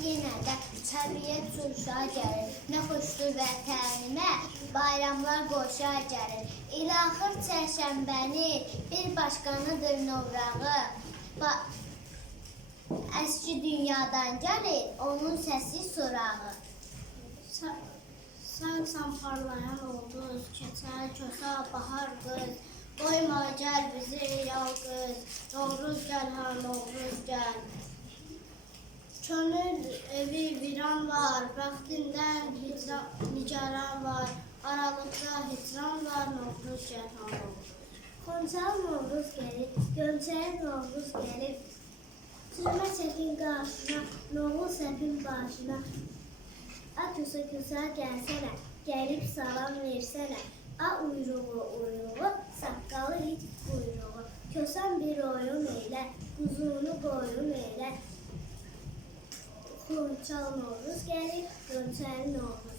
yenə də təbiət surşa gəlir. Nə xoşdur vətənimə, bayramlar qoşa gəlir. İlaxır çərşənbəni, bir başqanıdır novrağı. Ba Əski dünyadan gəlir, onun səsi sorağı. Sən sən parlayan ulduz, keçər kösə bahar qız. Qoyma gəl bizi yalqız, Novruz gəl ha Novruz gəl. Könül evi viran var, bəxtindən hicra- nigaran var. Aralıqda hicran var, Novruz gəl ha Novruz. Xonçal Novruz gəlir, Gönçəyə Novruz gəlir. Sürmə çəkin qarşına, Novruz səpin başına. At usa küsə gəlsənə, gəlib salam versənə. A uyruğu uyruğu, saqqalı it quyruğu. Kösən bir oyun elə, quzunu qoyun elə. Xonçal Novruz gəlir, Gönçəli Novruz